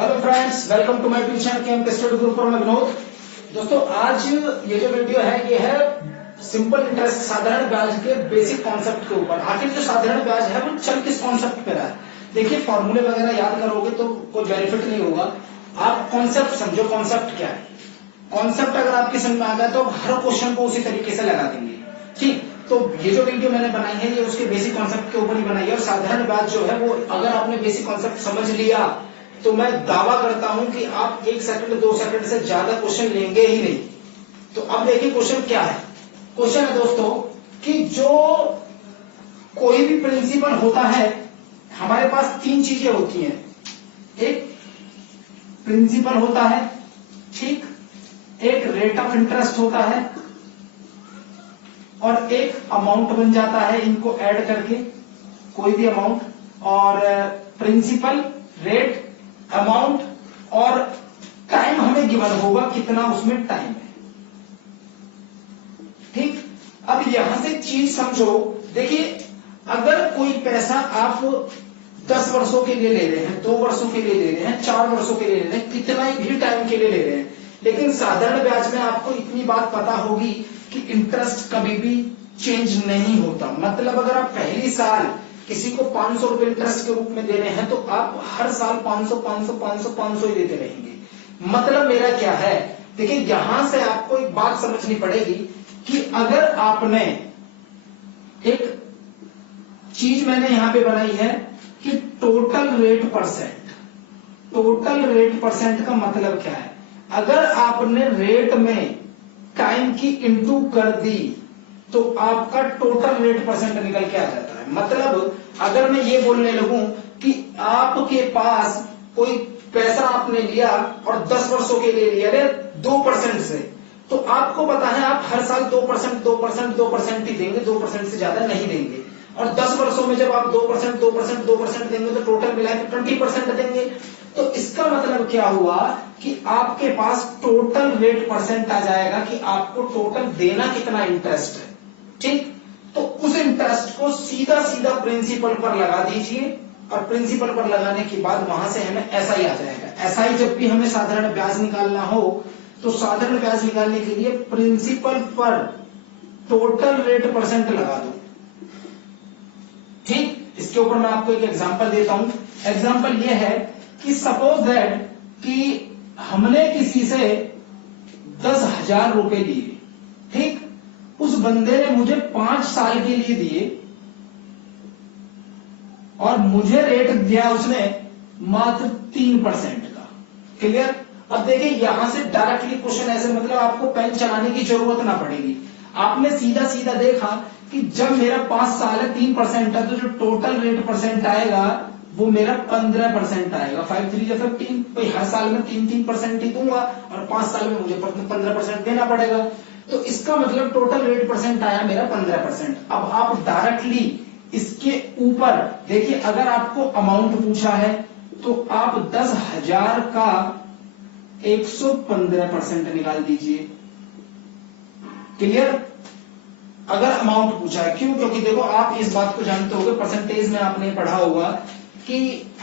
Hello friends, welcome to my tuition camp study group for Vinod. दोस्तों, आज ये जो वीडियो है ये है सिंपल इंटरेस्ट साधारण ब्याज के बेसिक कॉन्सेप्ट के ऊपर। आखिर जो साधारण ब्याज है वो चल किस कॉन्सेप्ट पे रहा है। देखिए, फॉर्मूले वगैरह याद करोगे तो कोई बेनिफिट नहीं होगा। आप कॉन्सेप्ट समझो, कॉन्सेप्ट क्या है। कॉन्सेप्ट अगर आपकी समझ में आ गया तो हर क्वेश्चन को उसी तरीके से लगा देंगे। ठीक, तो ये जो वीडियो मैंने बनाई है ये उसके बेसिक कॉन्सेप्ट के ऊपर ही बनाई है। और साधारण ब्याज जो है वो अगर आपने बेसिक कॉन्सेप्ट समझ लिया तो मैं दावा करता हूं कि आप 1 सेकंड 2 सेकंड से ज्यादा क्वेश्चन लेंगे ही नहीं। तो अब देखिए क्वेश्चन क्या है। क्वेश्चन है दोस्तों कि जो कोई भी प्रिंसिपल होता है, हमारे पास 3 चीजें होती हैं। एक प्रिंसिपल होता है, ठीक, एक रेट ऑफ इंटरेस्ट होता है और एक अमाउंट बन जाता है इनको ऐड करके, कोई भी अमाउंट। और प्रिंसिपल, रेट, अमाउंट और टाइम हमें गिवन होगा कितना उसमें टाइम है। ठीक, अब यहां से चीज समझो। देखिए, अगर कोई पैसा आप 10 वर्षों के लिए ले रहे हैं, 2 वर्षों के लिए ले रहे हैं, 4 वर्षों के लिए ले रहे हैं, कितना ही भी टाइम के लिए ले रहे हैं, लेकिन साधारण ब्याज में आपको इतनी बात पता होगी कि इंटरेस्ट कभी भी चेंज नहीं होता। मतलब अगर आप पहली साल किसी को 500 रुपए इंटरेस्ट के रूप में दे रहे हैं तो आप हर साल 500 500 500 500 ही देते रहेंगे। मतलब मेरा क्या है, देखिए यहां से आपको एक बात समझनी पड़ेगी कि अगर आपने एक चीज मैंने यहां पे बनाई है कि total rate percent. Total rate percent का मतलब क्या है, अगर आपने रेट में टाइम की इंटू कर दी तो आपका टोटल रेट परसेंट निकल के आ जाता है। मतलब अगर मैं ये बोलने लगूं कि आपके पास कोई पैसा आपने लिया और 10 वर्षों के लिए लिया 2% से, तो आपको पता है आप हर साल 2% 2% 2% ही देंगे, 2% से ज्यादा नहीं देंगे। और 10 वर्षों में जब आप 2% 2% 2% देंगे तो टोटल मिला के 20% देंगे। तो इसका मतलब क्या हुआ कि आपके पास टोटल रेट परसेंट आ जाएगा कि आपको टोटल देना कितना इंटरेस्ट है। ठीक, तो उस इंटरेस्ट को सीधा सीधा प्रिंसिपल पर लगा दीजिए और प्रिंसिपल पर लगाने के बाद वहां से हमें एसआई आ जाएगा। एसआई जब भी हमें साधारण ब्याज निकालना हो तो साधारण ब्याज निकालने के लिए प्रिंसिपल पर टोटल रेट परसेंट लगा दो। ठीक, इसके ऊपर मैं आपको एक एग्जांपल देता हूं। एग्जांपल यह है कि सपोज दैट कि हमने किसी से 10,000 रुपए लिए। ठीक, उस बंदे ने मुझे 5 साल के लिए दिए और मुझे रेट दिया उसने मात्र 3% का। क्लियर। अब देखिए यहां से डायरेक्टली क्वेश्चन ऐसे, मतलब आपको पेन चलाने की जरूरत ना पड़ेगी। आपने सीधा सीधा देखा कि जब मेरा 5 साल है 3% है तो जो टोटल रेट परसेंट आएगा वो मेरा 15% आएगा। 5 3 या 15, भाई हर साल में 3% ही दूंगा और 5 साल में मुझे 15% देना पड़ेगा। तो इसका मतलब टोटल रेट परसेंट आया मेरा 15%। अब आप डायरेक्टली इसके ऊपर देखिए, अगर आपको अमाउंट पूछा है तो आप 10,000 का 115% निकाल दीजिए। क्लियर। अगर अमाउंट पूछा है, क्यों? क्योंकि देखो आप इस बात को जानते होंगे, परसेंटेज में आपने पढ़ा होगा कि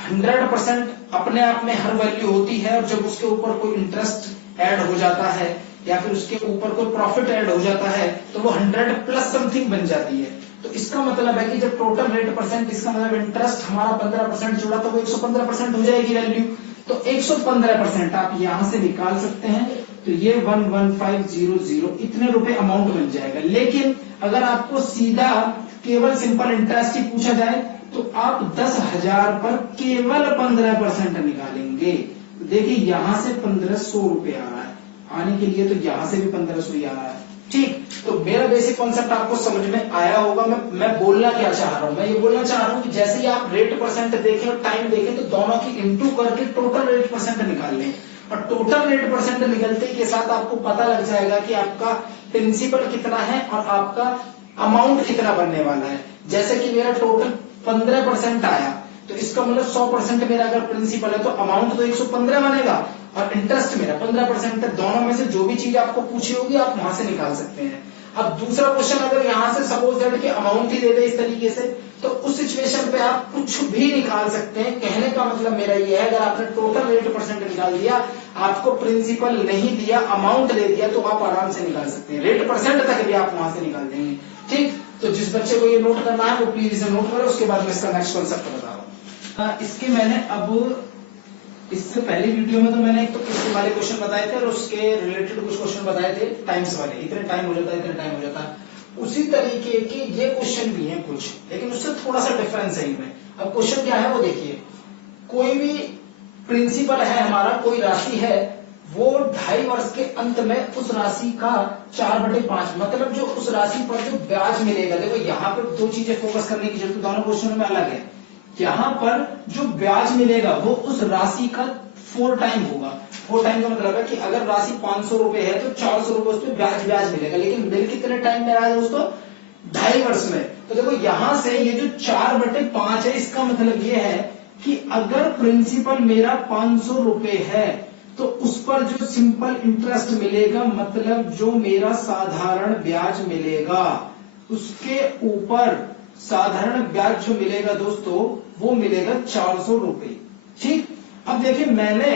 100% अपने आप में हर वैल्यू होती है और जब उसके ऊपर कोई इंटरेस्ट ऐड हो जाता है या फिर उसके ऊपर कोई प्रॉफिट ऐड हो जाता है तो वो 100 प्लस समथिंग बन जाती है। तो इसका मतलब है कि जब टोटल रेट परसेंट, इसका मतलब इंटरेस्ट हमारा 15% जुड़ा तो वो 115% हो जाएगी वैल्यू। तो 115% आप यहां से निकाल सकते हैं। तो ये 11500 इतने रुपए अमाउंट बन जाएगा। लेकिन अगर आपको सीधा केवल सिंपल इंटरेस्ट ही पूछा जाए तो आप 10,000 पर केवल 15% निकालेंगे। तो देखिए यहां से 1500 रुपए आ रहा है, आने के लिए तो यहां से भी 1500 ही आ रहा है। ठीक, तो मेरा बेसिक कॉन्सेप्ट आपको समझ में आया होगा। मैं बोलना क्या चाह रहा हूं, मैं ये बोलना चाह रहा हूं कि जैसे ही आप रेट परसेंट देखें और टाइम देखें तो दोनों की इंटू करके टोटल रेट परसेंट निकाल लें। और टोटल रेट परसेंट निकलते के साथ आपको पता लग जाएगा कि आपका प्रिंसिपल कितना है और आपका अमाउंट कितना बनने वाला है। जैसे कि मेरा टोटल 15% आया तो इसका मतलब 100% मेरा अगर प्रिंसिपल है तो अमाउंट तो 115 बनेगा और इंटरेस्ट मेरा 15% है। दोनों में से जो भी चीज आपको पूछी होगी आप वहां से निकाल सकते हैं। अब दूसरा क्वेश्चन अगर यहां से सपोज दैट कि अमाउंट ही दे दे इस तरीके से, तो उस सिचुएशन पे आप कुछ भी निकाल सकते हैं। कहने का मतलब मेरा ये है, अगर आपने टोटल रेट परसेंट निकाल दिया, आपको प्रिंसिपल नहीं दिया, अमाउंट दे दिया, तो आप आराम से निकाल सकते हैं। रेट परसेंट तक भी आप वहां से निकाल देंगे। ठीक, तो जिस बच्चे को ये नोट करना है वो प्लीज इसे नोट करें, उसके बाद मैं इसका नेक्स्ट कॉन्सेप्ट बता रहा हूँ। इसके मैंने अब इससे पहले वीडियो में तो मैंने एक तो किसके वाले क्वेश्चन बताए थे और उसके रिलेटेड कुछ क्वेश्चन बताए थे टाइम्स वाले, इतने टाइम हो जाता है, इतने टाइम हो जाता है। उसी तरीके के ये क्वेश्चन भी हैं कुछ, लेकिन उससे थोड़ा सा डिफरेंस है इनमें। अब क्वेश्चन क्या है वो देखिए, कोई भी प्रिंसिपल है हमारा, कोई राशि है, वो 2.5 वर्ष के अंत में उस राशि का 4/5 मतलब जो उस राशि पर जो ब्याज मिलेगा। देखो यहाँ पर दो चीजें फोकस करने की जरूरत, दोनों क्वेश्चनों में अलग है। यहाँ पर जो ब्याज मिलेगा वो उस राशि का 4 टाइम होगा। 4 टाइम का मतलब है कि अगर राशि 500 रुपए है तो 400 रुपए उस पर ब्याज मिलेगा, लेकिन मिल कितने टाइम में रहा है दोस्तों? 2.5 वर्ष में। तो देखो यहां से ये जो 4/5 है, इसका मतलब ये है कि अगर प्रिंसिपल मेरा 500 रुपए है तो उस पर जो सिंपल इंटरेस्ट मिलेगा, मतलब जो मेरा साधारण ब्याज मिलेगा, उसके ऊपर साधारण ब्याज जो मिलेगा दोस्तों वो मिलेगा 400 रुपए। ठीक, अब देखिए मैंने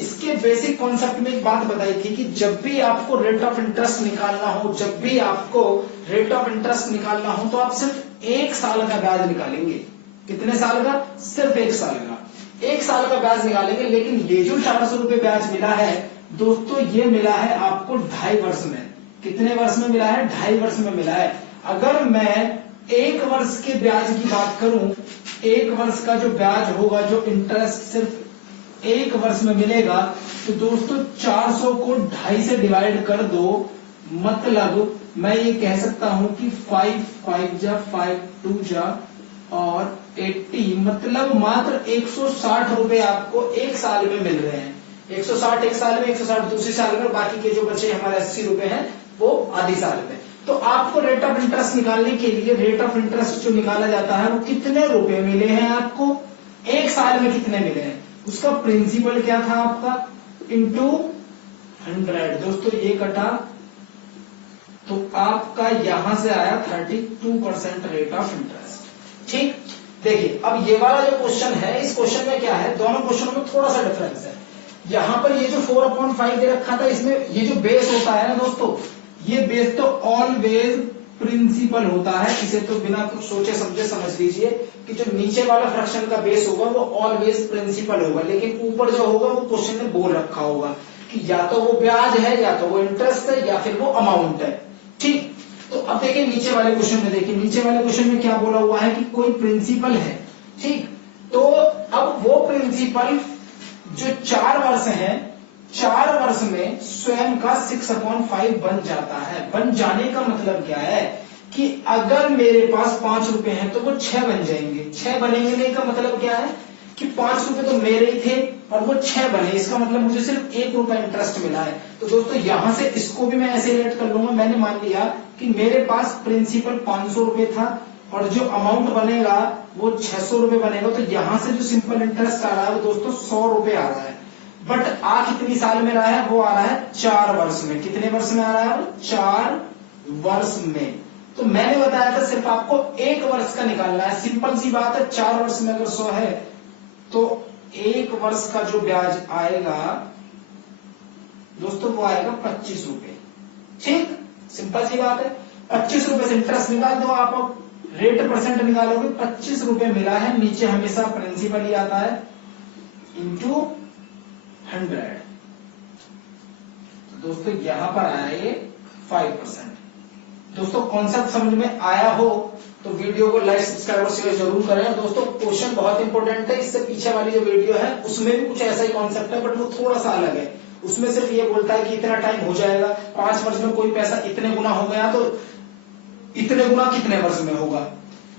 इसके बेसिक कॉन्सेप्ट में एक बात बताई थी कि जब भी आपको रेट ऑफ इंटरेस्ट निकालना हो, जब भी आपको रेट ऑफ इंटरेस्ट निकालना हो तो आप सिर्फ 1 साल का ब्याज निकालेंगे। कितने साल का? सिर्फ 1 साल का। 1 साल का ब्याज निकालेंगे। लेकिन ये जो 400 रुपए ब्याज मिला है दोस्तों, ये मिला है आपको 2.5 वर्ष में। कितने वर्ष में मिला है? 2.5 वर्ष में मिला है। अगर मैं 1 वर्ष के ब्याज की बात करूं, 1 वर्ष का जो ब्याज होगा, जो इंटरेस्ट सिर्फ 1 वर्ष में मिलेगा, तो दोस्तों 400 को 2.5 से डिवाइड कर दो, मतलब मैं ये कह सकता हूं कि 5 जा 5 2 जा और 80, मतलब मात्र 160 रुपए आपको 1 साल में मिल रहे हैं। 160 1 साल में, 160 दूसरे साल में, बाकी के जो बचे हमारे 80 रुपए हैं वो आधी साल में। तो आपको रेट ऑफ इंटरेस्ट निकालने के लिए, रेट ऑफ इंटरेस्ट जो निकाला जाता है वो कितने रुपए मिले हैं आपको, 1 साल में कितने मिले हैं, उसका प्रिंसिपल क्या था आपका, इंटू 100। दोस्तों ये कटा तो आपका यहां से आया 32% रेट ऑफ इंटरेस्ट। ठीक, देखिए अब ये वाला जो क्वेश्चन है, इस क्वेश्चन में क्या है, दोनों क्वेश्चनों में थोड़ा सा डिफरेंस है। यहां पर ये जो 4/5 दे रखा था, इसमें ये जो बेस होता है ना दोस्तों, ये बेस तो ऑलवेज प्रिंसिपल होता है। इसे तो बिना कुछ सोचे समझे समझ लीजिए कि जो नीचे वाला फ्रैक्शन का बेस होगा वो ऑलवेज प्रिंसिपल होगा, लेकिन ऊपर जो होगा वो क्वेश्चन में बोल रखा होगा कि या तो वो ब्याज है, या तो वो इंटरेस्ट है, या फिर वो अमाउंट है। ठीक, तो अब देखिए नीचे वाले क्वेश्चन में, देखिए नीचे वाले क्वेश्चन में क्या बोला हुआ है कि कोई प्रिंसिपल है। ठीक, तो अब वो प्रिंसिपल जो 4 वर्ष है, 4 वर्ष में स्वयं का 6/5 बन जाता है। बन जाने का मतलब क्या है कि अगर मेरे पास 5 रुपए हैं तो वो 6 बन जाएंगे। 6 बनेंगे का मतलब क्या है कि 5 रुपए तो मेरे ही थे और वो 6 बने, इसका मतलब मुझे सिर्फ 1 रुपया इंटरेस्ट मिला है। तो दोस्तों यहां से इसको भी मैं ऐसे रिलेट कर लूंगा। मैंने मान लिया कि मेरे पास प्रिंसिपल 500 रुपए था और जो अमाउंट बनेगा वो 600 रुपए बनेगा, तो यहां से जो सिंपल इंटरेस्ट आ रहा है वो दोस्तों 100 रुपए आ रहा है। बट आ कितनी साल में रहा है, वो आ रहा है 4 वर्ष में। कितने वर्ष में आ रहा है वो? 4 वर्ष में। तो मैंने बताया था सिर्फ आपको 1 वर्ष का निकालना है, सिंपल सी बात है। 4 वर्ष में अगर 100 है तो 1 वर्ष का जो ब्याज आएगा दोस्तों वो आएगा 25 रुपए। ठीक, सिंपल सी बात है। 25 रुपए से इंटरेस्ट निकाल दो, आप रेट परसेंट निकालोगे, 25 रुपए मिला है। नीचे हमेशा प्रिंसिपल ही आता है इंटू 100। तो दोस्तों यहां पर आया ये 5%। दोस्तों कॉन्सेप्ट समझ में आया हो तो वीडियो को लाइक सब्सक्राइब और शेयर जरूर करें। दोस्तों क्वेश्चन बहुत इंपॉर्टेंट है। इससे पीछे वाली जो वीडियो है उसमें भी कुछ ऐसा ही कॉन्सेप्ट है, बट वो थोड़ा सा अलग है। उसमें सिर्फ ये बोलता है कि इतना टाइम हो जाएगा, 5 वर्ष में कोई पैसा इतने गुना हो गया तो इतने गुना कितने वर्ष में होगा।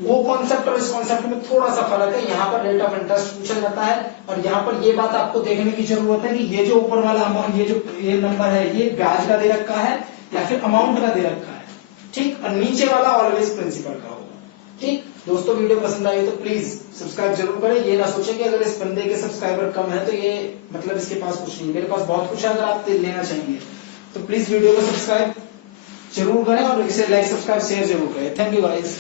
वो कॉन्सेप्ट और इस कॉन्सेप्ट में थोड़ा सा फर्क है। यहाँ पर रेट ऑफ इंटरेस्ट पूछा जाता है और यहाँ पर ये बात आपको देखने की जरूरत है कि ये जो ऊपर वाला अमाउंट, ये नंबर है, ये ब्याज का दे रखा है या फिर अमाउंट का दे रखा है। ठीक, और नीचे वाला ऑलवेज प्रिंसिपल का होगा। ठीक, दोस्तों वीडियो पसंद आई तो प्लीज सब्सक्राइब जरूर करें। ये ना सोचें कि अगर इस बंदे के सब्सक्राइबर कम है तो ये मतलब इसके पास कुछ नहीं। मेरे पास बहुत कुछ है, अगर आप लेना चाहेंगे तो प्लीज वीडियो को सब्सक्राइब, जरूर करें और इसे लाइक सब्सक्राइब शेयर जरूर करें। Thank you guys.